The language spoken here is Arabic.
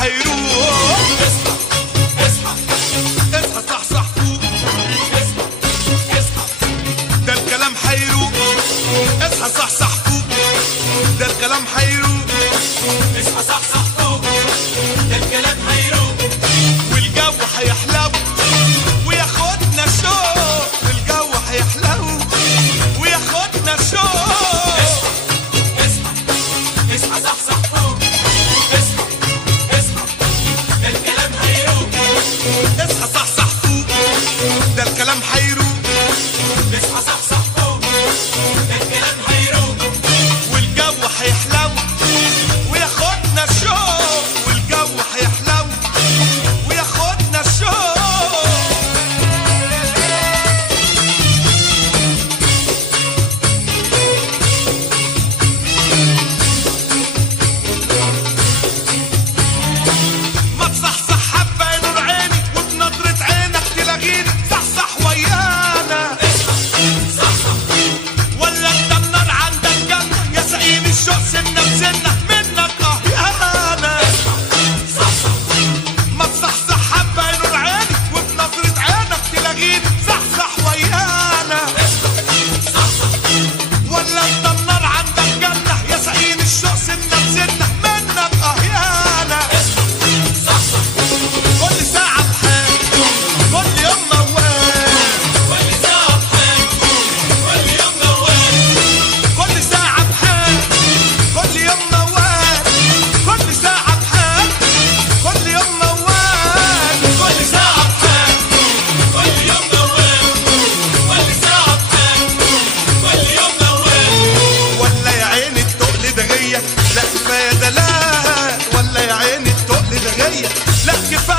هيروح. اصحى اصحى اصحى صحصح فوق، اصحى اصحى ده الكلام هيروح. اصحى صحصح فوق، ده الكلام هيروح. اصحى صحصح فوق، ده الكلام هيروق. والجو هيحلو وياخدنا شوق، والجو هيحلو وياخدنا شوق. اصحى اصحى صحصح فوق، اصحى اصحى ده الكلام هيروق. اصحى صحصح فوق، ده الكلام هيروح. اصحى صحصح فوق، ده الكلام هيروق. والجو هيحلو وياخدنا شوق، والجو هيحلو وياخدنا شوق. ما تصحصح حبة يا نور عيني، وبنظرة عينك تلاقيني صحصح ويانا. صحصح ولا انت النار عندك جنة يا سقيم الشوق، سنة بسنة منك اهيانا. صحصح ما تصحصح حبة يا نور عيني، وبنظرة عينك تلاقيني صحصح ويانا. صحصح ولا انت النار عندك جنة يا سقيم الشوق، سنة بسنة منك اهيانا. صحصح كل ساعة بحال، كل يوم موال، كل ساعة بحال، كل يوم موال. كل ساعة بحال، كل يوم موال، كل ساعة بحال، كل يوم موال. كل ساعة بحال، كل يوم موال. كل ساعة بحال، كل يوم موال. ولا يا عيني التقل ده غية، لا كفاية دلال. ولا يا عيني التقل ده غية، لا كفاية